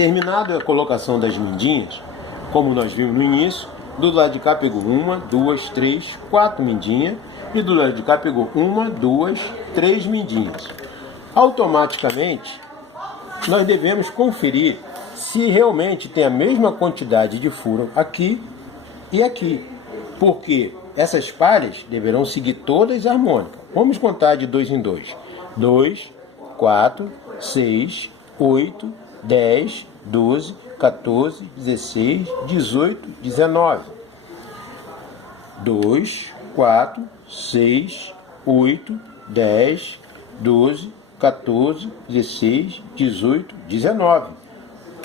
Terminada a colocação das mindinhas, como nós vimos no início, do lado de cá pegou 1, 2, 3, 4 mindinhas, e do lado de cá pegou 1, 2, 3 mindinhas. Automaticamente, nós devemos conferir se realmente tem a mesma quantidade de furo aqui e aqui, porque essas palhas deverão seguir todas harmônicas. Vamos contar de 2 em 2. 2, 4, 6, 8, 10, 12, 14, 16, 18, 19. 2, 4, 6, 8, 10, 12, 14, 16, 18, 19.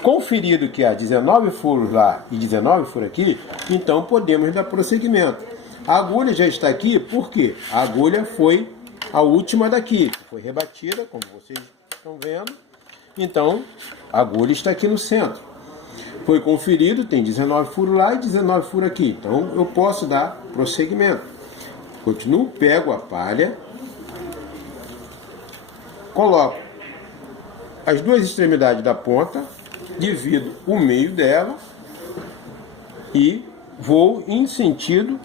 Conferido que há 19 furos lá e 19 furos aqui, então podemos dar prosseguimento. A agulha já está aqui, por quê? A agulha foi a última daqui, foi rebatida, como vocês estão vendo. Então, a agulha está aqui no centro. Foi conferido, tem 19 furos lá e 19 furos aqui. Então, eu posso dar prosseguimento. Continuo, pego a palha, coloco as duas extremidades da ponta, divido o meio dela e vou em sentido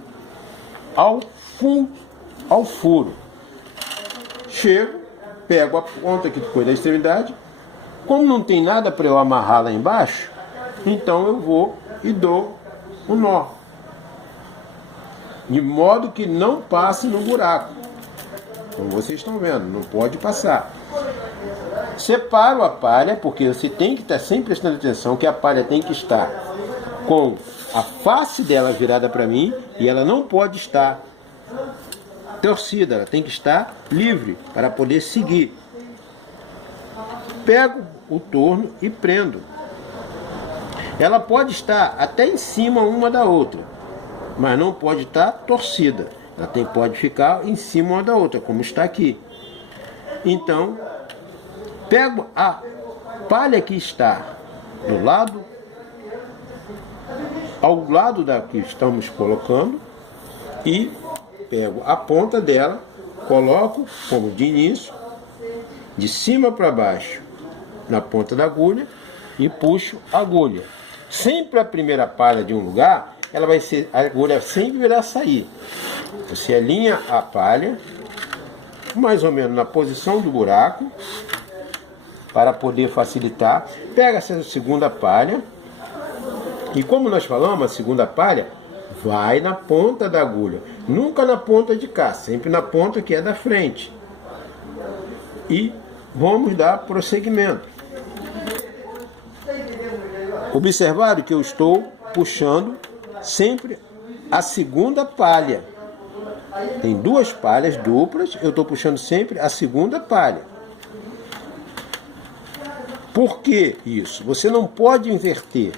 ao fundo, ao furo. Chego, pego a ponta que foi da extremidade. Como não tem nada para eu amarrar lá embaixo, então eu vou e dou um nó, de modo que não passe no buraco. Como vocês estão vendo, não pode passar. Separo a palha, porque você tem que estar sempre prestando atenção que a palha tem que estar com a face dela virada para mim e ela não pode estar torcida, ela tem que estar livre para poder seguir. Pego o torno e prendo. Ela pode estar até em cima uma da outra, mas não pode estar torcida. Ela pode ficar em cima uma da outra, como está aqui. Então, pego a palha que está do lado, ao lado da que estamos colocando, e pego a ponta dela, coloco como de início, de cima para baixo, na ponta da agulha, e puxo a agulha. Sempre a primeira palha de um lugar, ela vai ser, a agulha sempre irá sair. Você alinha a palha, mais ou menos na posição do buraco, para poder facilitar. Pega essa segunda palha, e como nós falamos, a segunda palha vai na ponta da agulha, nunca na ponta de cá, sempre na ponta que é da frente. E vamos dar prosseguimento. Observaram que eu estou puxando sempre a segunda palha. Tem duas palhas duplas, eu estou puxando sempre a segunda palha. Por que isso? Você não pode inverter,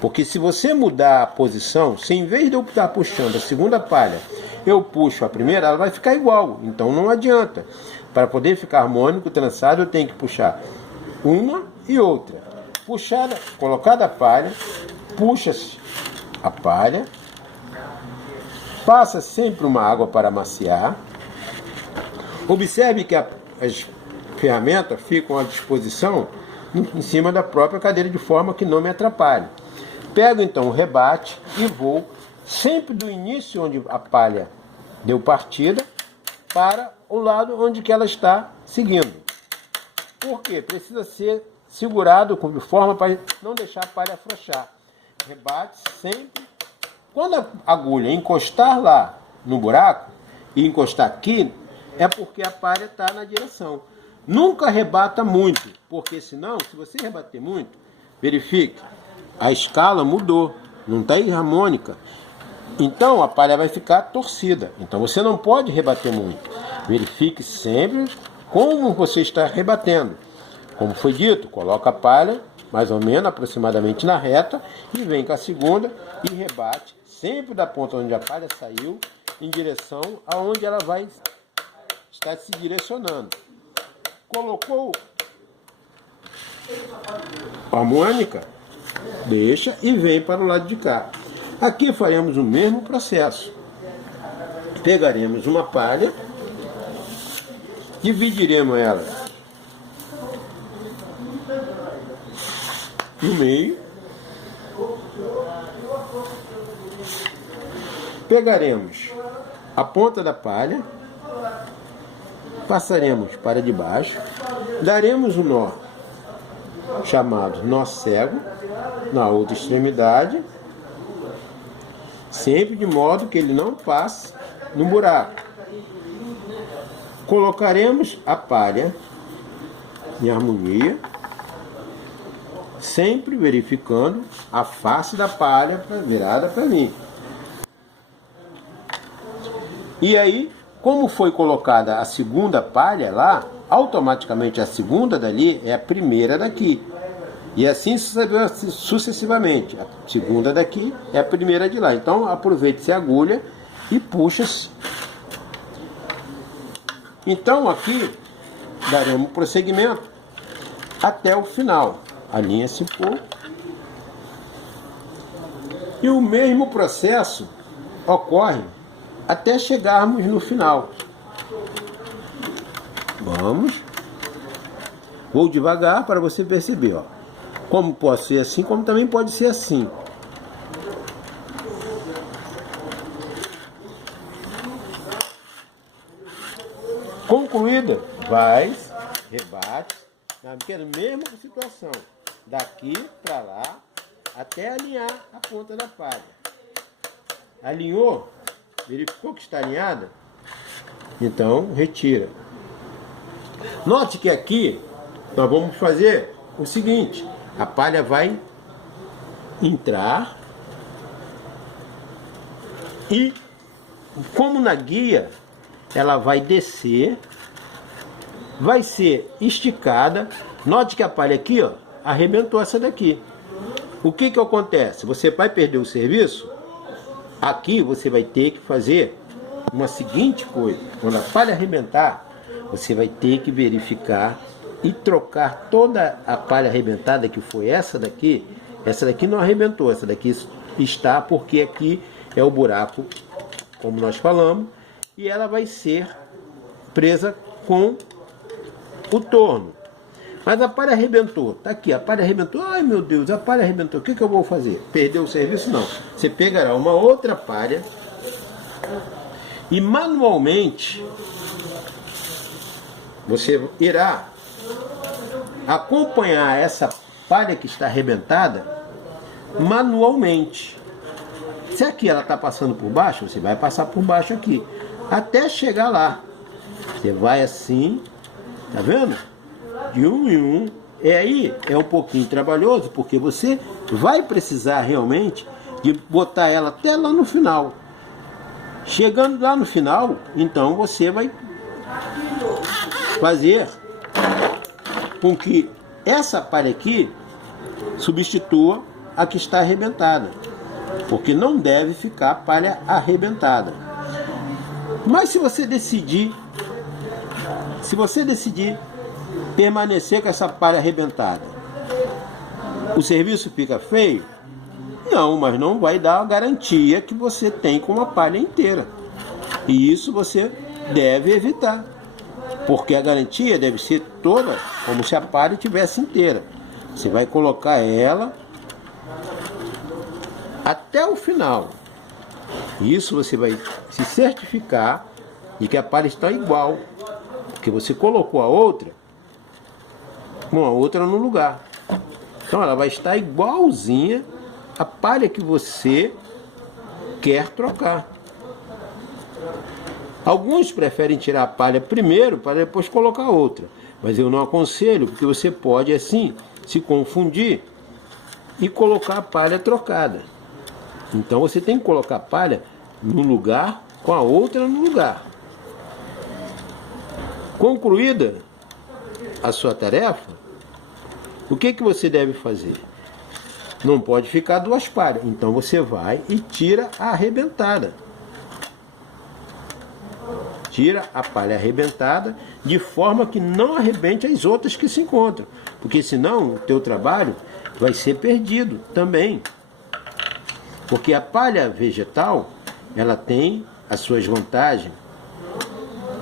porque se você mudar a posição, se em vez de eu estar puxando a segunda palha, eu puxo a primeira, ela vai ficar igual, então não adianta. Para poder ficar harmônico, trançado, eu tenho que puxar uma e outra. Puxar, colocar a palha, puxa a palha, passa sempre uma água para amaciar. Observe que as ferramentas ficam à disposição em cima da própria cadeira, de forma que não me atrapalhe. Pego então o rebate e vou sempre do início onde a palha deu partida para o lado onde que ela está seguindo. Por quê? Precisa ser segurado de forma para não deixar a palha afrouxar. Rebate sempre. Quando a agulha encostar lá no buraco e encostar aqui, é porque a palha está na direção. Nunca rebata muito, porque senão, se você rebater muito, verifique, a escala mudou, não está harmônica. Então a palha vai ficar torcida. Então você não pode rebater muito. Verifique sempre como você está rebatendo. Como foi dito, coloca a palha mais ou menos aproximadamente na reta e vem com a segunda e rebate sempre da ponta onde a palha saiu em direção aonde ela vai estar se direcionando. Colocou a harmônica, deixa e vem para o lado de cá. Aqui faremos o mesmo processo. Pegaremos uma palha, dividiremos ela no meio. Pegaremos a ponta da palha, passaremos para debaixo, daremos um nó chamado nó cego na outra extremidade, sempre de modo que ele não passe no buraco. Colocaremos a palha em harmonia, sempre verificando a face da palha virada para mim. E aí, como foi colocada a segunda palha lá, automaticamente a segunda dali é a primeira daqui. E assim sucessivamente. A segunda daqui é a primeira de lá. Então aproveite-se a agulha e puxa-se. Então aqui daremos prosseguimento até o final. Alinha-se um pouco. E o mesmo processo ocorre até chegarmos no final. Vamos. Vou devagar para você perceber, ó. Como pode ser assim, como também pode ser assim. Concluída, vai, rebate, na mesma situação. Daqui para lá, até alinhar a ponta da palha. Alinhou? Verificou que está alinhada? Então, retira. Note que aqui nós vamos fazer o seguinte: a palha vai entrar e, como na guia, ela vai descer, vai ser esticada. Note que a palha aqui, ó, arrebentou essa daqui. O que acontece? Você vai perder o serviço? Aqui você vai ter que fazer uma seguinte coisa: quando a palha arrebentar, você vai ter que verificar e trocar toda a palha arrebentada, que foi essa daqui. Essa daqui não arrebentou, essa daqui está porque aqui é o buraco, como nós falamos, e ela vai ser presa com o torno. Mas a palha arrebentou, tá aqui, a palha arrebentou, ai meu Deus, a palha arrebentou, o que eu vou fazer? Perdeu o serviço? Não. Você pegará uma outra palha e manualmente você irá acompanhar essa palha que está arrebentada manualmente. Se aqui ela está passando por baixo, você vai passar por baixo aqui, até chegar lá. Você vai assim, tá vendo? De um em um. E aí é um pouquinho trabalhoso, porque você vai precisar realmente de botar ela até lá no final. Chegando lá no final, então você vai fazer com que essa palha aqui substitua a que está arrebentada, porque não deve ficar palha arrebentada. Mas se você decidir permanecer com essa palha arrebentada, o serviço fica feio? Não, mas não vai dar a garantia que você tem com uma palha inteira. E isso você deve evitar, porque a garantia deve ser toda como se a palha estivesse inteira. Você vai colocar ela até o final. Isso você vai se certificar de que a palha está igual, porque você colocou a outra com a outra no lugar. Então ela vai estar igualzinha a palha que você quer trocar. Alguns preferem tirar a palha primeiro para depois colocar outra, mas eu não aconselho, porque você pode assim se confundir e colocar a palha trocada. Então você tem que colocar a palha no lugar com a outra no lugar. Concluída a sua tarefa, o que você deve fazer? Não pode ficar duas palhas, então você vai e tira a arrebentada. Tira a palha arrebentada de forma que não arrebente as outras que se encontram, porque senão o teu trabalho vai ser perdido também. Porque a palha vegetal, ela tem as suas vantagens,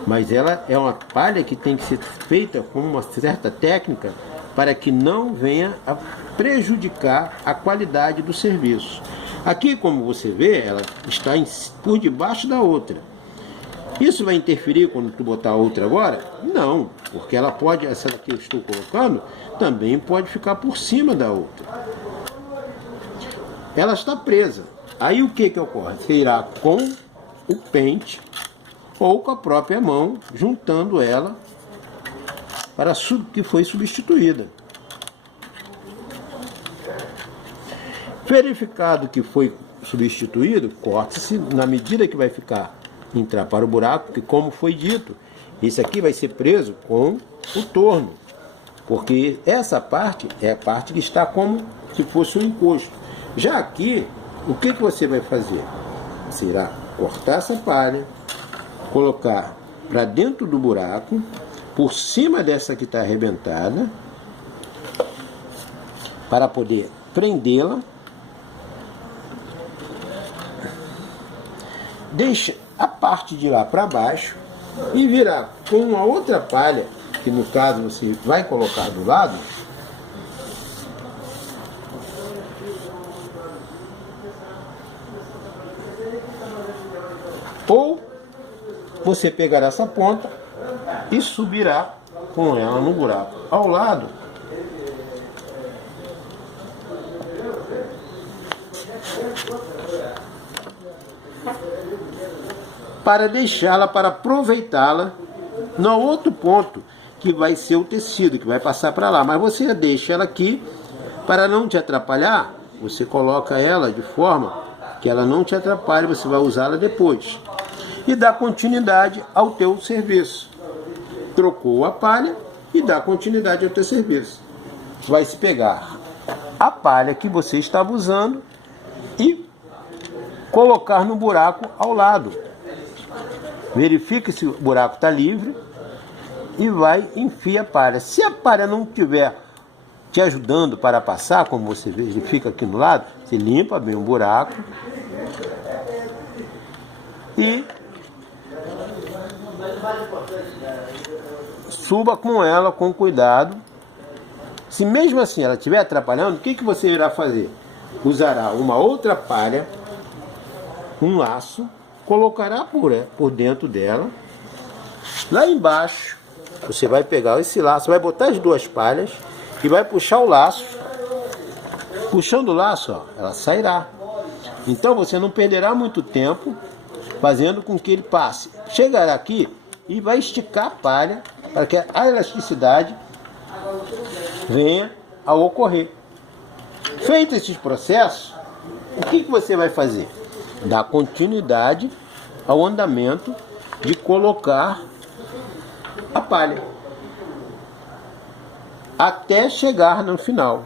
mas ela é uma palha que tem que ser feita com uma certa técnica para que não venha a prejudicar a qualidade do serviço. Aqui, como você vê, ela está por debaixo da outra. Isso vai interferir quando tu botar a outra agora? Não, porque ela pode, essa daqui eu estou colocando, também pode ficar por cima da outra. Ela está presa. Aí o que ocorre? Você irá com o pente ou com a própria mão, juntando ela para que foi substituída. Verificado que foi substituído, corta-se na medida que vai entrar para o buraco, que como foi dito, esse aqui vai ser preso com o torno, porque essa parte é a parte que está como se fosse um encosto. Já aqui, o que você vai fazer? Você irá cortar essa palha, colocar para dentro do buraco, por cima dessa que está arrebentada, para poder prendê-la. Deixa a parte de lá para baixo e virar com uma outra palha, que no caso você vai colocar do lado, ou você pegará essa ponta e subirá com ela no buraco ao lado. Para deixá-la, para aproveitá-la no outro ponto, que vai ser o tecido, que vai passar para lá. Mas você deixa ela aqui, para não te atrapalhar, você coloca ela de forma que ela não te atrapalhe, você vai usá-la depois. E dá continuidade ao teu serviço. Trocou a palha e dá continuidade ao teu serviço. Vai se pegar a palha que você estava usando e colocar no buraco ao lado. Verifica se o buraco está livre e vai enfia a palha. Se a palha não estiver te ajudando para passar, como você verifica aqui no lado, você limpa bem o buraco e suba com ela com cuidado. Se mesmo assim ela estiver atrapalhando, o que você irá fazer? Usará uma outra palha, um laço, colocará por dentro dela. Lá embaixo você vai pegar esse laço, vai botar as duas palhas e vai puxar o laço. Puxando o laço, ó, ela sairá. Então você não perderá muito tempo fazendo com que ele passe. Chegará aqui e vai esticar a palha para que a elasticidade venha a ocorrer. Feito esses processos, o que você vai fazer? Dar continuidade ao andamento de colocar a palha até chegar no final.